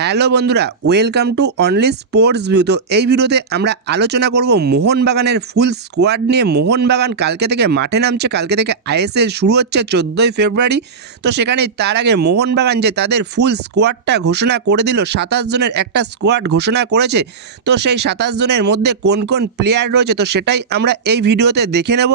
Hello বন্ধুরা, welcome to only sports view. তো এই ভিডিওতে আমরা আলোচনা করব মোহনবাগানের ফুল স্কোয়াড নিয়ে। মোহনবাগান কালকে থেকে মাঠে নামছে, কালকে থেকে আইএসএল শুরু হচ্ছে 14ই ফেব্রুয়ারি। তো সেখানে তার আগে মোহনবাগান যে তাদের ফুল স্কোয়াডটা ঘোষণা করে দিল, 27 জনের একটা স্কোয়াড ঘোষণা করেছে। তো সেই 27 জনের মধ্যে কোন কোন প্লেয়ার রয়েছে তো সেটাই আমরা এই ভিডিওতে দেখে নেব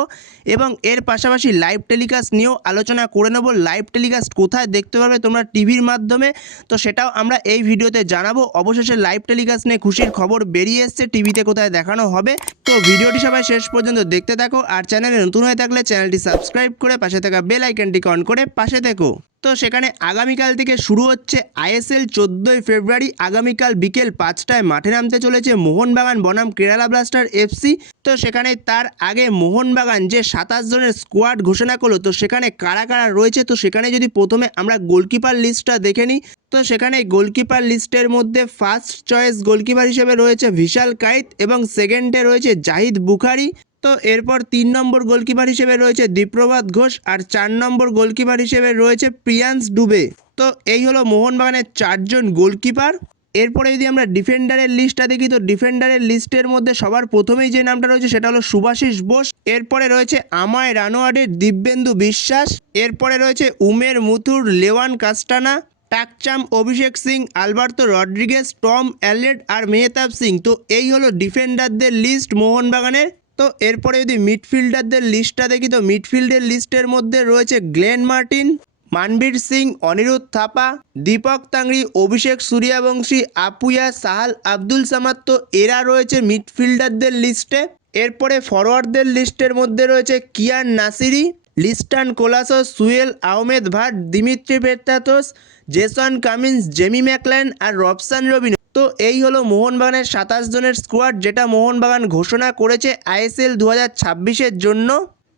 এবং এর পাশাপাশি লাইভ টেলিকাস্ট নিয়েও আলোচনা করে নেব। লাইভ টেলিকাস্ট কোথায় দেখতে পারবে তোমরা? টিভির মাধ্যমে। তো সেটাও আমরা এই ভিডিওতে জানাবো। অবশেষে লাইভ টেলিকাস্ট নিয়ে খুশির খবর বেরিয়ে এসছে, টিভিতে কোথায় দেখানো হবে। তো ভিডিওটি সবাই শেষ পর্যন্ত দেখতে থাকো, আর চ্যানেলে নতুন হয়ে থাকলে চ্যানেলটি সাবস্ক্রাইব করে পাশে থাকা বেল আইকনটিকে অন করে পাশে থেকো। তো সেখানে আগামীকাল থেকে শুরু হচ্ছে আইএসএল 14ই ফেব্রুয়ারি। আগামীকাল বিকেল 5টায় মাঠে নামতে চলেছে মোহনবাগান বনাম কেরালা ব্লাস্টার এফসি। তো সেখানে তার আগে মোহনবাগান যে 27 জনের স্কোয়াড ঘোষণা করলো, তো সেখানে কারা কারা রয়েছে তো সেখানে যদি প্রথমে আমরা গোলকিপার লিস্টটা দেখে নিই, তো সেখানে গোলকিপার লিস্টের মধ্যে ফার্স্ট চয়েস গোলকিপার হিসেবে রয়েছে ভিশাল কাইত এবং সেকেন্ডে রয়েছে জাহিদ বুখারি। তো এরপর 3 নম্বর গোলকিপার হিসেবে রয়েছে দীপ্রভাত ঘোষ, আর 4 নম্বর গোলকিপার হিসেবে রয়েছে প্রিয়াংশ ডুবে। তো এই হলো মোহনবাগানের 4 জন গোলকিপার। এরপরে যদি আমরা ডিফেন্ডারের লিস্টটা দেখি, তো ডিফেন্ডারের লিস্টের মধ্যে সবার প্রথমেই যে নামটা রয়েছে সেটা হলো শুভাশিস বোস। এরপরে রয়েছে আমায় রানোয়ারের দিব্যেন্দু বিশ্বাস। এরপরে রয়েছে উমের মুথুর, লেওয়ান কাস্টানা, টাকচাম অভিষেক সিং, আলবার্তো রড্রিগেজ, টম অ্যালেট আর মেহতাব সিং। তো এই হলো ডিফেন্ডারদের লিস্ট মোহনবাগানের। তো এরপরে যদি মিডফিল্ডারদের লিস্টটা দেখি, তো মিডফিল্ডের লিস্টের মধ্যে রয়েছে গ্লেন মার্টিন, মানবীর সিং, অনিরুদ্ধ থাপা, দীপক তাংরি, অভিষেক সূর্যবংশী, আপুয়া, সাহাল আব্দুল সামাদ। তো এরা রয়েছে মিডফিল্ডারদের লিস্টে। এরপরে ফরওয়ার্ডদের লিস্টের মধ্যে রয়েছে Kiyan Nassiri, Liston Colaco, Suhail Ahmed Bhat, Dimitri Petratos, Jason Cummings, Jamie Maclaren আর রবসান রবিন। তো এই হলো মোহনবাগানের 27 জনের স্কোয়াড, যেটা মোহনবাগান ঘোষণা করেছে আইএসএল 2026-এর জন্য।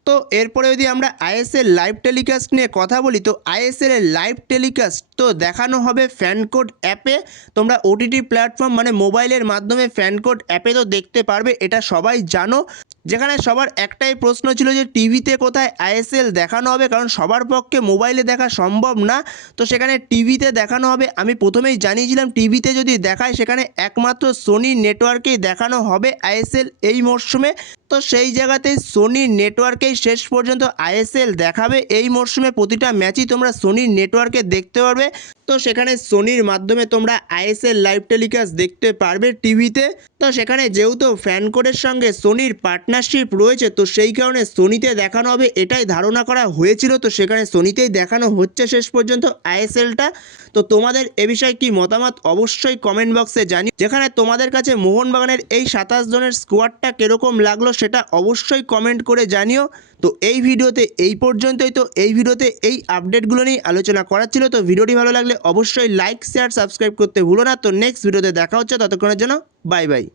তো এরপরে যদি আমরা আইএসএল লাইভ টেলিকাস্ট নিয়ে কথা বলি, তো আইএসএল এর লাইভ টেলিকাস্ট তো দেখানো হবে ফ্যানকোড অ্যাপে। তোমরা ওটিটি প্ল্যাটফর্ম মানে মোবাইলের মাধ্যমে ফ্যানকোড অ্যাপে তো দেখতে পারবে, এটা সবাই জানো। যেখানে সবার একটাই প্রশ্ন ছিল যে টিভিতে কোথায় আইএসএল দেখানো হবে, কারণ সবার পক্ষে মোবাইলে দেখা সম্ভব না। তো সেখানে টিভিতে দেখানো হবে। আমি প্রথমেই জানিয়েছিলাম টিভিতে যদি দেখায় সেখানে একমাত্র সোনি নেটওয়ার্কেই দেখানো হবে আইএসএল এই মরশুমে। তো সেই জায়গাতেই সোনির নেটওয়ার্কেই শেষ পর্যন্ত আইএসএল দেখাবে। এই মরশুমে প্রতিটা ম্যাচই তোমরা সোনির নেটওয়ার্কে দেখতে পারবে। তো সেখানে সোনির মাধ্যমে তোমরা আইএসএল লাইভ টেলিকাস্ট দেখতে পারবে টিভিতে। তো সেখানে যেহেতু ফ্যানকোডের সঙ্গে সোনির পার্টনারশিপ রয়েছে, তো সেই কারণে সোনিতে দেখানো হবে এটাই ধারণা করা হয়েছিল। তো সেখানে সোনিতেই দেখানো হচ্ছে শেষ পর্যন্ত আইএসএলটা। তো তোমাদের এ বিষয়ে কি মতামত অবশ্যই কমেন্ট বক্সে জানিও। যেখানে তোমাদের কাছে মোহনবাগানের এই 27 জনের স্কোয়াডটা কীরকম লাগলো সেটা অবশ্যই কমেন্ট করে জানিও। তো এই ভিডিওতে এই পর্যন্তই। তো এই ভিডিওতে এই আপডেটগুলো নিয়ে আলোচনা করার ছিল। তো ভিডিওটি ভালো লাগলে অবশ্যই লাইক, শেয়ার, সাবস্ক্রাইব করতে ভুলো না। তো নেক্সট ভিডিওতে দেখা হচ্ছে, ততক্ষণের জন্য বাই বাই।